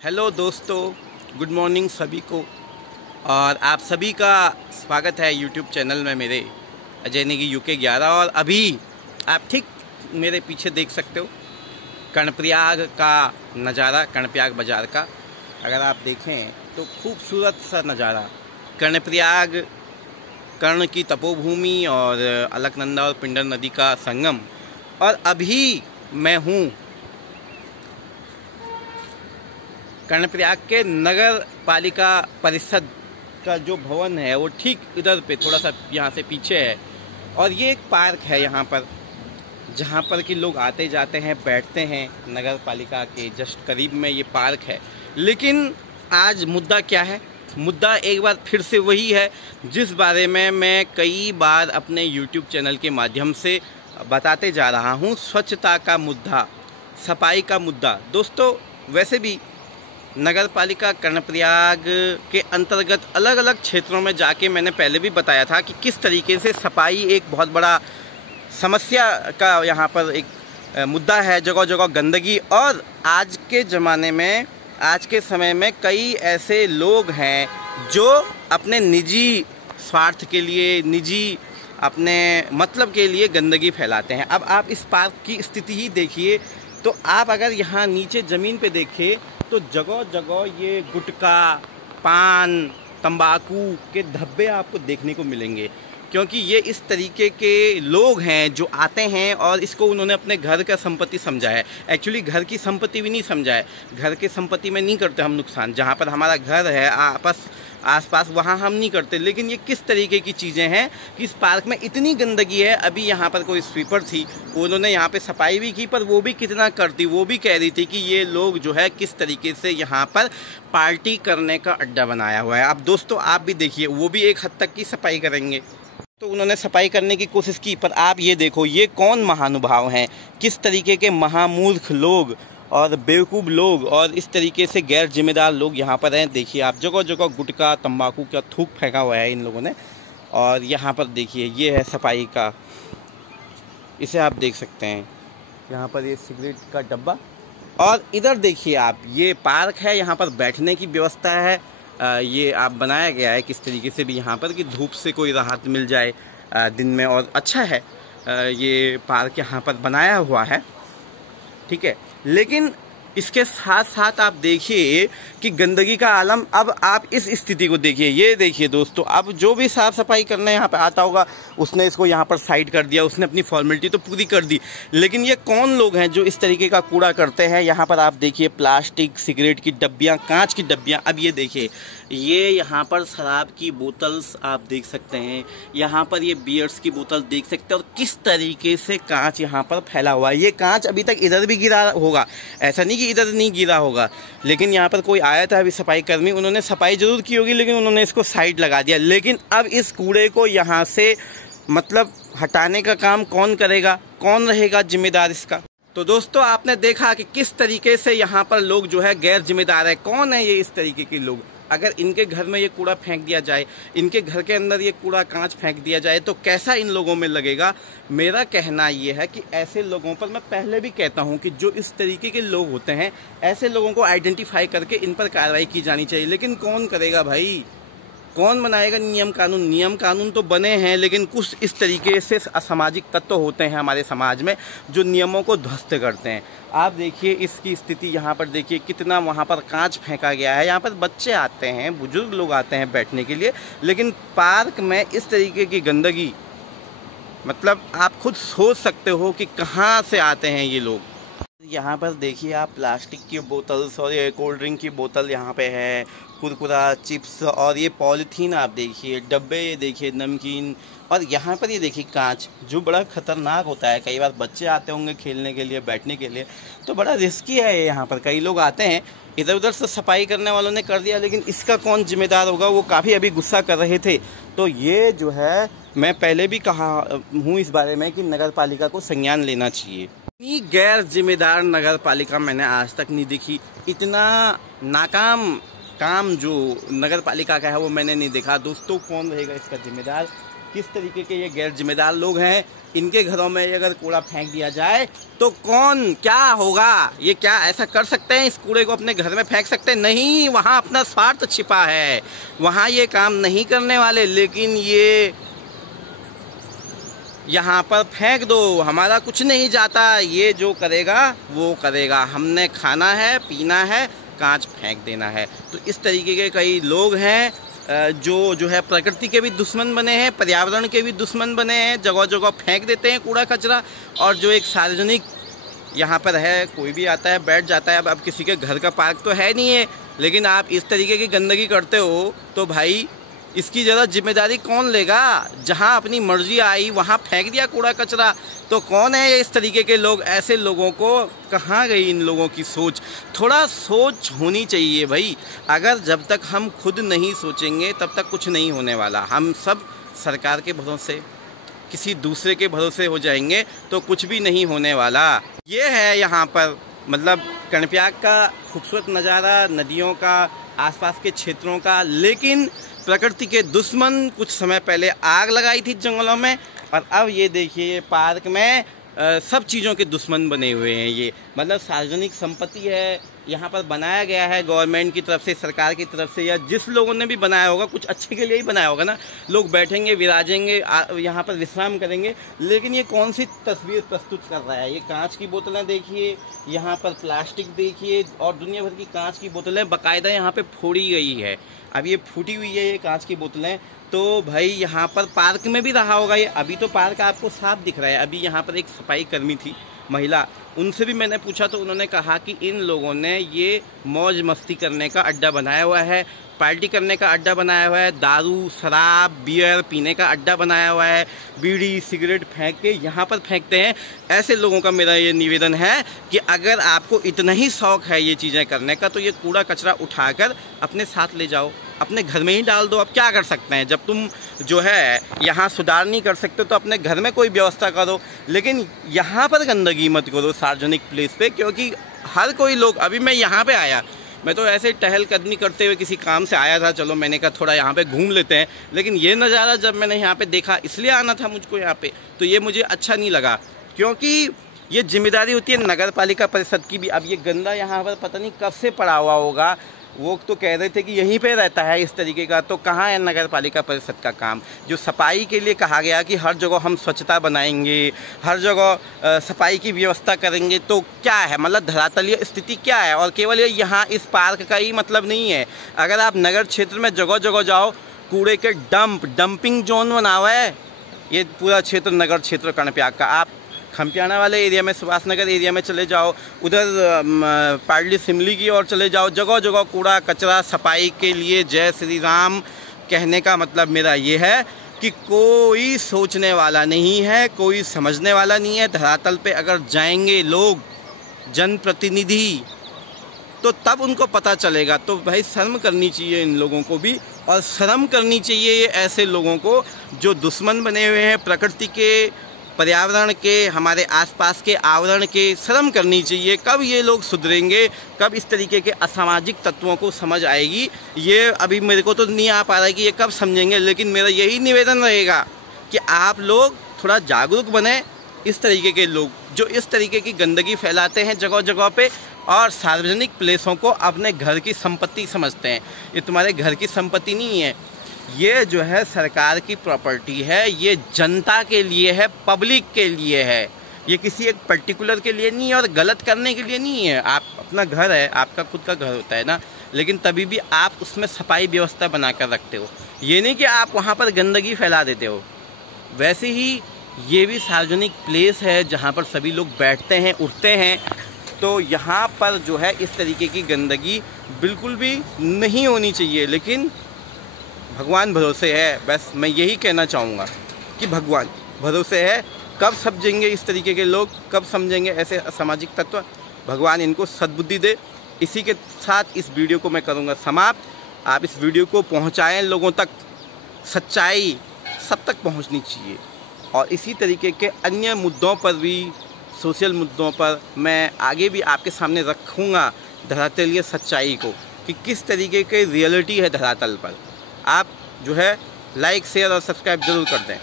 Hello दोस्तों, good morning सभी को। और आप सभी का स्वागत है यूट्यूब चैनल में मेरे अजय नेगी UK 11। और अभी आप ठीक मेरे पीछे देख सकते हो कर्णप्रयाग का नज़ारा, कर्णप्रयाग बाज़ार का। अगर आप देखें तो खूबसूरत सा नज़ारा, कर्णप्रयाग कर्ण की तपोभूमि और अलकनंदा और पिंडर नदी का संगम। और अभी मैं हूँ कर्णप्रयाग के नगर पालिका परिषद का जो भवन है वो ठीक इधर पे थोड़ा सा यहाँ से पीछे है। और ये एक पार्क है यहाँ पर, जहाँ पर कि लोग आते जाते हैं, बैठते हैं। नगर पालिका के जस्ट करीब में ये पार्क है। लेकिन आज मुद्दा क्या है? मुद्दा एक बार फिर से वही है जिस बारे में मैं कई बार अपने YouTube चैनल के माध्यम से बताते जा रहा हूँ, स्वच्छता का मुद्दा, सफाई का मुद्दा। दोस्तों, वैसे भी नगर पालिका कर्णप्रयाग के अंतर्गत अलग अलग क्षेत्रों में जाके मैंने पहले भी बताया था कि किस तरीके से सफाई एक बहुत बड़ा समस्या का यहाँ पर एक मुद्दा है। जगह जगह गंदगी। और आज के ज़माने में, आज के समय में कई ऐसे लोग हैं जो अपने निजी स्वार्थ के लिए, निजी अपने मतलब के लिए गंदगी फैलाते हैं। अब आप इस पार्क की स्थिति ही देखिए तो आप अगर यहाँ नीचे ज़मीन पे देखें तो जगह जगह ये गुटखा, पान, तंबाकू के धब्बे आपको देखने को मिलेंगे। क्योंकि ये इस तरीके के लोग हैं जो आते हैं और इसको उन्होंने अपने घर का संपत्ति समझा है। एक्चुअली घर की संपत्ति भी नहीं समझा है। घर के संपत्ति में नहीं करते हम नुकसान। जहाँ पर हमारा घर है आसपास वहाँ हम नहीं करते। लेकिन ये किस तरीके की चीज़ें हैं कि इस पार्क में इतनी गंदगी है। अभी यहाँ पर कोई स्वीपर थी, उन्होंने यहाँ पे सफाई भी की, पर वो भी कितना करती, वो भी कह रही थी कि ये लोग जो है किस तरीके से यहाँ पर पार्टी करने का अड्डा बनाया हुआ है। अब दोस्तों आप भी देखिए, वो भी एक हद तक की सफाई करेंगे। तो उन्होंने सफाई करने की कोशिश की, पर आप ये देखो ये कौन महानुभाव हैं, किस तरीके के महामूर्ख लोग और बेवकूफ़ लोग और इस तरीके से गैर जिम्मेदार लोग यहाँ पर हैं। देखिए आप, जगह जगह गुटखा, तंबाकू का थूक फेंका हुआ है इन लोगों ने। और यहाँ पर देखिए ये है सफाई का, इसे आप देख सकते हैं। यहाँ पर ये सिगरेट का डब्बा। और इधर देखिए आप, ये पार्क है, यहाँ पर बैठने की व्यवस्था है। ये आप बनाया गया है किस तरीके से भी यहाँ पर कि धूप से कोई राहत मिल जाए दिन में। और अच्छा है ये पार्क यहाँ पर बनाया हुआ है, ठीक है। लेकिन इसके साथ साथ आप देखिए कि गंदगी का आलम। अब आप इस स्थिति को देखिए, ये देखिए दोस्तों, अब जो भी साफ़ सफाई करने यहाँ पे आता होगा उसने इसको यहाँ पर साइड कर दिया, उसने अपनी फॉर्मेलिटी तो पूरी कर दी। लेकिन ये कौन लोग हैं जो इस तरीके का कूड़ा करते हैं? यहाँ पर आप देखिए प्लास्टिक, सिगरेट की डब्बियाँ, कांच की डब्बियाँ। अब ये देखिए, ये यहाँ पर शराब की बोतल्स आप देख सकते हैं, यहाँ पर ये बियर्स की बोतल देख सकते हैं। और किस तरीके से कांच यहाँ पर फैला हुआ है। ये कांच अभी तक इधर भी गिरा होगा, ऐसा नहीं कि इधर नहीं गिरा होगा। लेकिन यहाँ पर कोई आया था अभी सफाई कर्मी, उन्होंने सफाई जरूर की होगी लेकिन उन्होंने इसको साइड लगा दिया। लेकिन अब इस कूड़े को यहाँ से मतलब हटाने का काम कौन करेगा, कौन रहेगा जिम्मेदार इसका? तो दोस्तों आपने देखा कि किस तरीके से यहाँ पर लोग जो है गैर जिम्मेदार है। कौन है ये इस तरीके के लोग? अगर इनके घर में ये कूड़ा फेंक दिया जाए, इनके घर के अंदर ये कूड़ा कांच फेंक दिया जाए तो कैसा इन लोगों में लगेगा? मेरा कहना ये है कि ऐसे लोगों पर, मैं पहले भी कहता हूँ कि जो इस तरीके के लोग होते हैं, ऐसे लोगों को आइडेंटिफाई करके इन पर कार्रवाई की जानी चाहिए। लेकिन कौन करेगा भाई? कौन बनाएगा नियम कानून? नियम कानून तो बने हैं लेकिन कुछ इस तरीके से असामाजिक तत्व होते हैं हमारे समाज में जो नियमों को ध्वस्त करते हैं। आप देखिए इसकी स्थिति, यहाँ पर देखिए कितना वहाँ पर कांच फेंका गया है। यहाँ पर बच्चे आते हैं, बुजुर्ग लोग आते हैं बैठने के लिए, लेकिन पार्क में इस तरीके की गंदगी, मतलब आप खुद सोच सकते हो कि कहाँ से आते हैं ये लोग। यहाँ पर देखिए आप, प्लास्टिक की बोतल्स और ये कोल्ड ड्रिंक की बोतल यहाँ पे है, कुरकुरा, चिप्स और ये पॉलीथीन आप देखिए, डब्बे ये देखिए, नमकीन। और यहाँ पर ये देखिए कांच, जो बड़ा ख़तरनाक होता है। कई बार बच्चे आते होंगे खेलने के लिए, बैठने के लिए, तो बड़ा रिस्की है ये। यहाँ पर कई लोग आते हैं, इधर उधर से सफाई करने वालों ने कर दिया, लेकिन इसका कौन जिम्मेदार होगा? वो काफ़ी अभी गुस्सा कर रहे थे। तो ये जो है, मैं पहले भी कहा हूँ इस बारे में कि नगर पालिका को संज्ञान लेना चाहिए। इतनी गैर जिम्मेदार नगर पालिका मैंने आज तक नहीं देखी। इतना नाकाम काम जो नगर पालिका का है वो मैंने नहीं देखा। दोस्तों कौन रहेगा इसका जिम्मेदार? किस तरीके के ये गैर जिम्मेदार लोग हैं। इनके घरों में अगर कूड़ा फेंक दिया जाए तो कौन क्या होगा? ये क्या ऐसा कर सकते हैं? इस कूड़े को अपने घर में फेंक सकते हैं? नहीं, वहाँ अपना स्वार्थ छिपा है, वहाँ ये काम नहीं करने वाले। लेकिन ये यहाँ पर फेंक दो, हमारा कुछ नहीं जाता, ये जो करेगा वो करेगा, हमने खाना है पीना है, कांच फेंक देना है। तो इस तरीके के कई लोग हैं जो है प्रकृति के भी दुश्मन बने हैं, पर्यावरण के भी दुश्मन बने हैं, जगह जगह फेंक देते हैं कूड़ा कचरा। और जो एक सार्वजनिक यहाँ पर है, कोई भी आता है बैठ जाता है। अब किसी के घर का पार्क तो है नहीं है, लेकिन आप इस तरीके की गंदगी करते हो तो भाई इसकी ज़रा जिम्मेदारी कौन लेगा? जहाँ अपनी मर्जी आई वहाँ फेंक दिया कूड़ा कचरा, तो कौन है ये इस तरीके के लोग? ऐसे लोगों को कहाँ गई इन लोगों की सोच? थोड़ा सोच होनी चाहिए भाई। अगर जब तक हम खुद नहीं सोचेंगे तब तक कुछ नहीं होने वाला। हम सब सरकार के भरोसे, किसी दूसरे के भरोसे हो जाएंगे तो कुछ भी नहीं होने वाला। ये है यहाँ पर मतलब कर्णप्रयाग का खूबसूरत नज़ारा, नदियों का, आसपास के क्षेत्रों का। लेकिन प्रकृति के दुश्मन कुछ समय पहले आग लगाई थी जंगलों में, और अब ये देखिए ये पार्क में सब चीज़ों के दुश्मन बने हुए हैं। ये मतलब सार्वजनिक संपत्ति है, यहाँ पर बनाया गया है गवर्नमेंट की तरफ से, सरकार की तरफ से, या जिस लोगों ने भी बनाया होगा कुछ अच्छे के लिए ही बनाया होगा ना। लोग बैठेंगे, विराजेंगे, यहाँ पर विश्राम करेंगे। लेकिन ये कौन सी तस्वीर प्रस्तुत कर रहा है? ये कांच की बोतलें देखिए, यहाँ पर प्लास्टिक देखिए, और दुनिया भर की कांच की बोतलें बाकायदा यहाँ पे फोड़ी गई है। अब ये फूटी हुई है ये कांच की बोतलें, तो भाई यहाँ पर पार्क में भी रहा होगा ये। अभी तो पार्क आपको साफ दिख रहा है। अभी यहाँ पर एक सफाई कर्मी थी महिला, उनसे भी मैंने पूछा तो उन्होंने कहा कि इन लोगों ने ये मौज मस्ती करने का अड्डा बनाया हुआ है, पार्टी करने का अड्डा बनाया हुआ है, दारू शराब बियर पीने का अड्डा बनाया हुआ है, बीड़ी सिगरेट फेंक के यहाँ पर फेंकते हैं। ऐसे लोगों का मेरा ये निवेदन है कि अगर आपको इतना ही शौक़ है ये चीज़ें करने का तो ये कूड़ा कचरा उठाकर अपने साथ ले जाओ, अपने घर में ही डाल दो। अब क्या कर सकते हैं? जब तुम जो है यहाँ सुधार नहीं कर सकते तो अपने घर में कोई व्यवस्था करो, लेकिन यहाँ पर गंदगी मत करो सार्वजनिक प्लेस पे। क्योंकि हर कोई लोग, अभी मैं यहाँ पे आया, मैं तो ऐसे टहलकदमी करते हुए किसी काम से आया था, चलो मैंने कहा थोड़ा यहाँ पे घूम लेते हैं। लेकिन ये नज़ारा जब मैंने यहाँ पे देखा, इसलिए आना था मुझको यहाँ पे, तो ये मुझे अच्छा नहीं लगा। क्योंकि ये जिम्मेदारी होती है नगर पालिका परिषद की भी। अब ये गंदा यहाँ पर पता नहीं कब से पड़ा हुआ होगा, वो तो कह रहे थे कि यहीं पे रहता है इस तरीके का, तो कहाँ है नगर पालिका परिषद का काम? जो सफाई के लिए कहा गया कि हर जगह हम स्वच्छता बनाएंगे, हर जगह सफाई की व्यवस्था करेंगे, तो क्या है? मतलब धरातलीय स्थिति क्या है? और केवल ये यहाँ इस पार्क का ही मतलब नहीं है। अगर आप नगर क्षेत्र में जगह जगह जाओ, कूड़े के डंपिंग जोन बना हुआ है ये पूरा क्षेत्र, नगर क्षेत्र कर्णप्रयाग का। आप खमपियाना वाले एरिया में, सुभाष नगर एरिया में चले जाओ, उधर पार्ली सिमली की ओर चले जाओ, जगह जगह कूड़ा कचरा सफाई के लिए। जय श्री राम। कहने का मतलब मेरा ये है कि कोई सोचने वाला नहीं है, कोई समझने वाला नहीं है। धरातल पे अगर जाएंगे लोग, जनप्रतिनिधि, तो तब उनको पता चलेगा। तो भाई शर्म करनी चाहिए इन लोगों को भी, और शर्म करनी चाहिए ऐसे लोगों को जो दुश्मन बने हुए हैं प्रकृति के, पर्यावरण के, हमारे आसपास के आवरण के। शर्म करनी चाहिए। कब ये लोग सुधरेंगे? कब इस तरीके के असामाजिक तत्वों को समझ आएगी? ये अभी मेरे को तो नहीं आ पा रहा है कि ये कब समझेंगे। लेकिन मेरा यही निवेदन रहेगा कि आप लोग थोड़ा जागरूक बने। इस तरीके के लोग जो इस तरीके की गंदगी फैलाते हैं जगह जगह पे, और सार्वजनिक प्लेसों को अपने घर की संपत्ति समझते हैं। ये तुम्हारे घर की संपत्ति नहीं है, ये जो है सरकार की प्रॉपर्टी है, ये जनता के लिए है, पब्लिक के लिए है। ये किसी एक पर्टिकुलर के लिए नहीं है और गलत करने के लिए नहीं है। आप अपना घर है, आपका खुद का घर होता है ना, लेकिन तभी भी आप उसमें सफाई व्यवस्था बना कर रखते हो। ये नहीं कि आप वहाँ पर गंदगी फैला देते हो। वैसे ही ये भी सार्वजनिक प्लेस है जहाँ पर सभी लोग बैठते हैं, उठते हैं, तो यहाँ पर जो है इस तरीके की गंदगी बिल्कुल भी नहीं होनी चाहिए। लेकिन भगवान भरोसे है, बस मैं यही कहना चाहूँगा कि भगवान भरोसे है। कब समझेंगे इस तरीके के लोग, कब समझेंगे ऐसे असामाजिक तत्व? भगवान इनको सद्बुद्धि दे। इसी के साथ इस वीडियो को मैं करूँगा समाप्त। आप इस वीडियो को पहुँचाएँ लोगों तक, सच्चाई सब तक पहुँचनी चाहिए। और इसी तरीके के अन्य मुद्दों पर भी, सोशल मुद्दों पर मैं आगे भी आपके सामने रखूँगा धरातलीय सच्चाई को, कि किस तरीके के रियलिटी है धरातल पर। आप जो है लाइक शेयर और सब्सक्राइब ज़रूर कर दें।